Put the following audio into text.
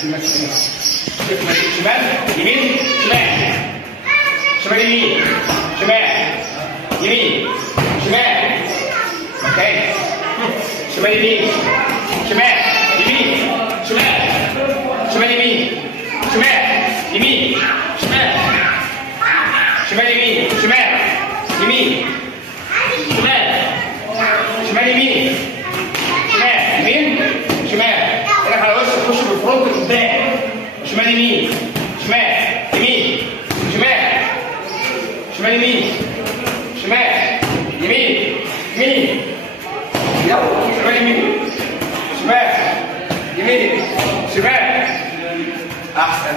شمال يمين شمال شمال يمين شمال يمين شمال مكان شمال يمين شمال يمين شمال شمال يمين شمال يمين شمال شمال يمين شمال يمين شمال شمال يمين شمال يمين شمال هنا على وش تخش بالفرونت لقدام شمال يمين شمال يمين شمال شمال يمين شمال يمين يمين شمال يمين شمال يمين شمال احسن